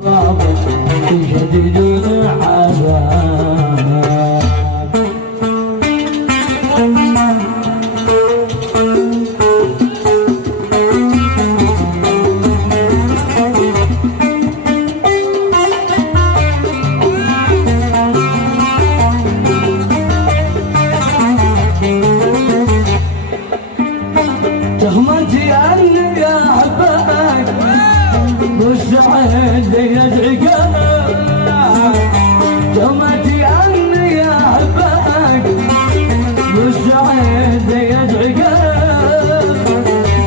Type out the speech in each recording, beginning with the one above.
شديد العذاب تهمتي عني يا حباك مستعد يدعي قلب تهمتي عني يا حباك مستعد يدعي قلب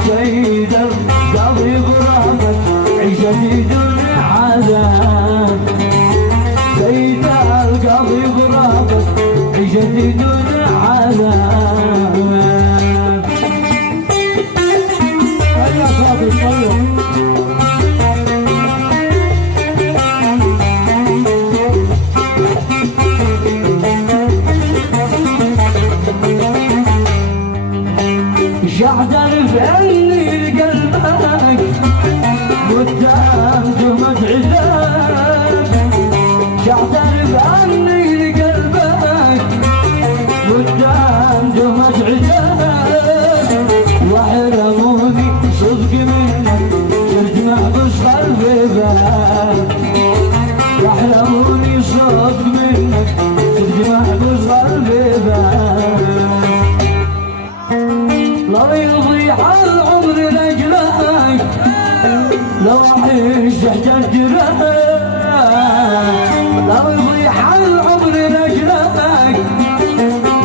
سيد القاضي غرامك عيشتي دون عذاب سيد القاضي غرامك عيشتي دون عذاب هيا صاحبي طيب شعدر في عيني قلبك قدام جمد عذاب شعدر في عيني قلبك قدام جمد عذاب وحرموني صدق منك ترجمع بصغر في باب وحرموني صدق منك ترجمع بصغر في باب لو يضيع العمر لأجلك لو أعيش تحت الجراح لو يضيع العمر لأجلك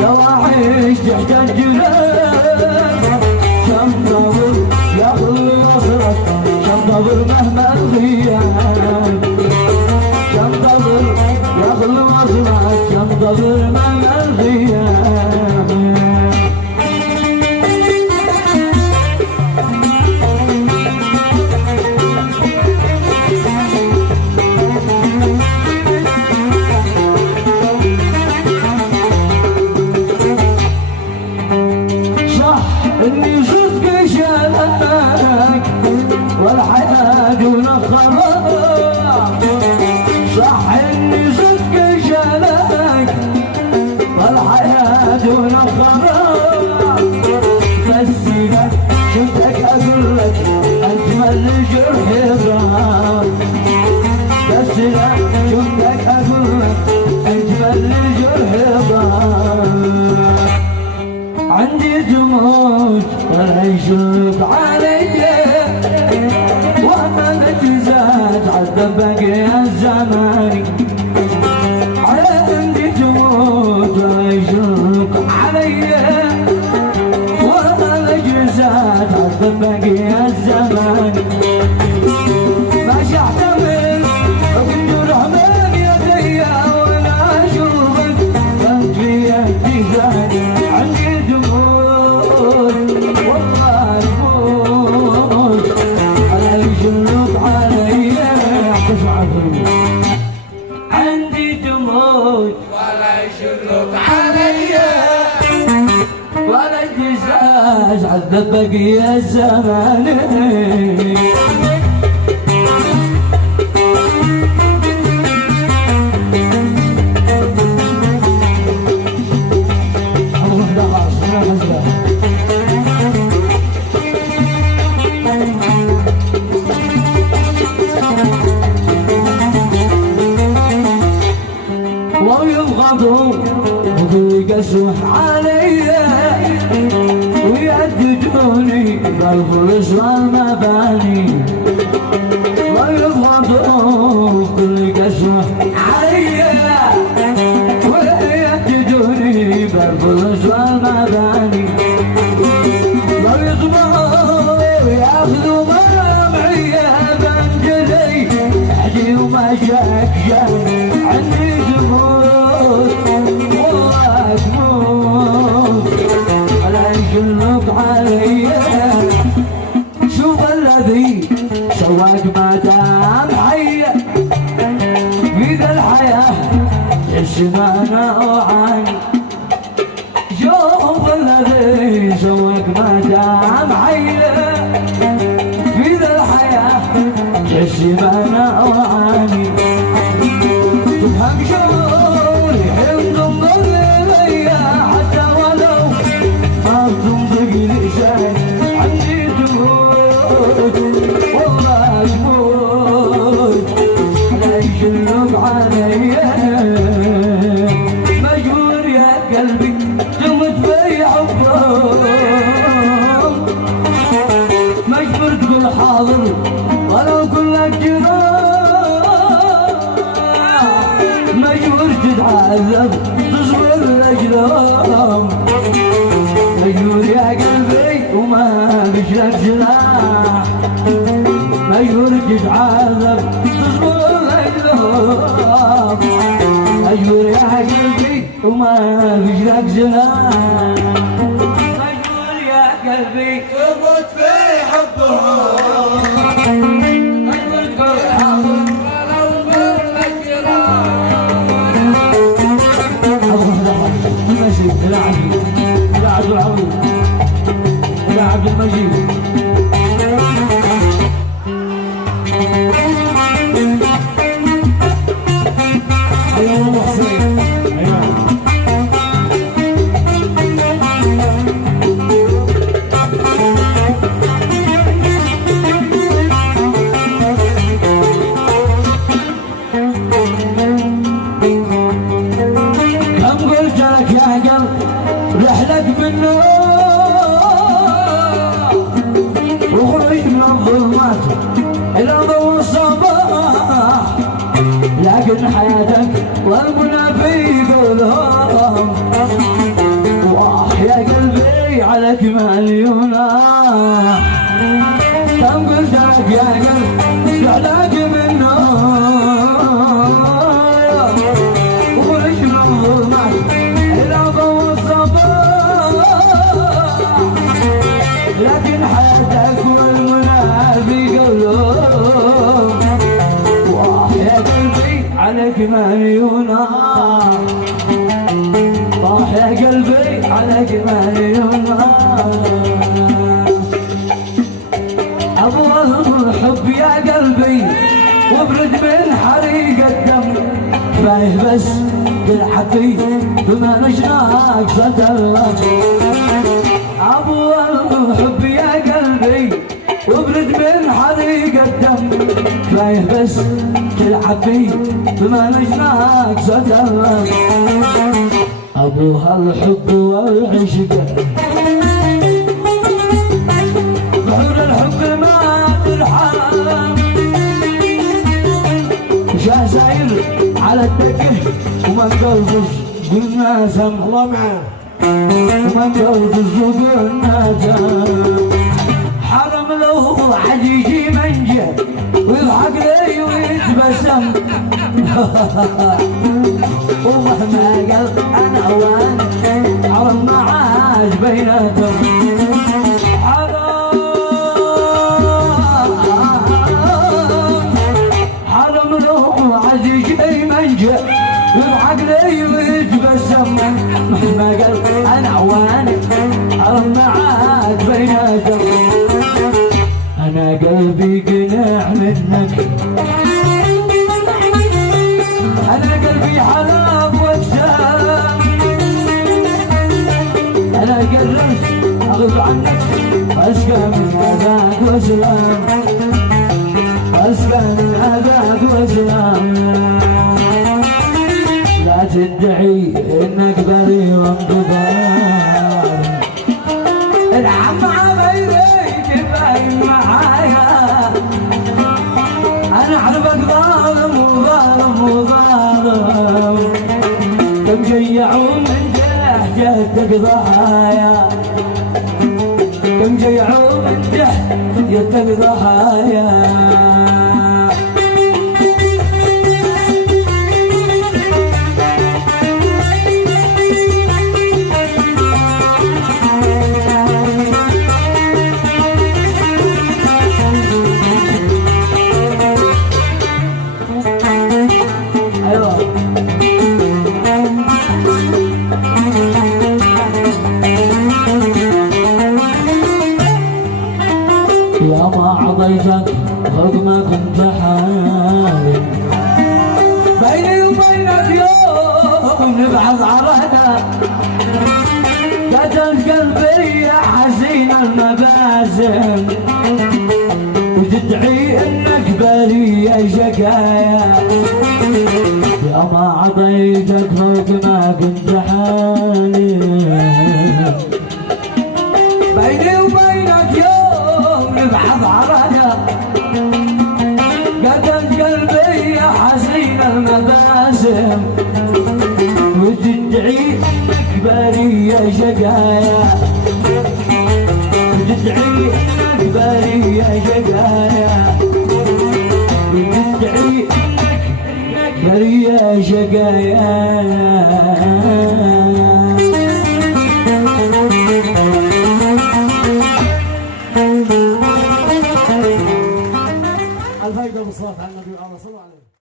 لو أعيش تحت الجراح كم نظر ياخذ نصرك كم نظر مهما الغياب كم نظر ياخذ نصرك كم نظر مهما الغياب إني صدق شالك والحياة دون خراب صح إني صدق شالك والحياة دون خراب بس إذا شفتك أقول لك أجمل جرح ضرب بس إذا شفتك أقول لك أجمل جرح ضرب عندي تموت ولا يشوف علي وانا جزات عذب باقي الزمان عندي تموت ولا يشوف علي وانا جزات عذب باقي الزمان ما شحتمل وكنت رحمن يدي وانا اشوفك انت في يدي ثاني عندي عندي دموع ولا يشرب علي ولا جزاز عذب بقي الزمان لو يبغضوا ويقسوح علي ويهددوني بالفلوس والمباني لو يبغضوا ويقسوح علي ويهددوني بالفلوس والمباني لو يطمعوا وياخذوا مرامعي بنجلي احدي وما جاك جاني عندي جمهور والله جمهور ولا يشلق علي شوف الذي سواك ما دام حي في ذا الحياة تحس ما انا اعاني شوف الذي سواك ما دام حي في ذا الحياة تحس سمعنا وعاني تفهم شعوري حين لي حتى ولو ما تنطق لساني عندي تموت والله تموت لا يشلق علي مجبور يا قلبي تمت في حبك مجبور تقول حاضر ولو كلك جراح مجبور تتعذب تصبر الاجرام مجبور يا قلبي وما بشلك سلاح مجبور تتعذب تصبر الاجرام مجبور يا قلبي وما بشلك سلاح مجبور يا قلبي تموت في حبهم مجبور تقول حاضر ولو كلك المجيد إلى عبد العظيم إلى عبد المجيد أيوة أبو حسين أيوة كم قلت لك يا قلب رحلك بالنور وخرج من الظلمات إلى ضوء الصباح لكن حياتك والمنى في قولهم واح يا قلبي عليك مليونة كم قلت لك يا قلب رحلك بالنور وخرج من الظلمات إلى ضوء الصباح لكن حياتك والمنى في قولهم واح يا قلبي عليك مليونة طاح يا قلبي عليك مليونة أبغى الحب يا قلبي وابرد من حريق الدم كفايه بس تلحقي بما نشاك ستلك أبغى الحب يا قلبي وابرد من حريق الدم كفايه بس تلحقي بما نشاك ستلك أبوها الحب والعشق بحور الحب ما ترحم شاه ساير على الدكه وما قلبش قلنا سم الله معاه وما قلبش قلنا سم حرم له عجيجي منجه ويضحك لي ويتبسم ومهما قال انا وان حرم معاش بيناتهم حرم له عجيجي منجه يضحك لي ويتبسم مهما قال انا وان حرم معاش بيناتهم أنا قلبي قناع منك أنا قلبي حرام واجسام أنا قررت أغض عنك وأسقى من أذاك وسلام وأسقى من أذاك وسلام لا تدعي إنك بريء وانتظار العم عبيري باين معايا انا اعرفك ظالم وظالم وظالم كم جيعوا من جهتك ضحايا كم جيعوا من جهتك ضحايا يا ما عضيتك فوق مباسم وتدعي انك بريء شقايا يا ما عطيتك فوق ما كنت حالي بيني وبينك يوم نبعث عرجة قتل قلبي يا حزين المباسم وتدعي انك بريء شقايا وتدعي انك بريء شقايا وتدعي انك بريء شقايا الفايدة بالصلاة على النبي صلى الله عليه وسلم.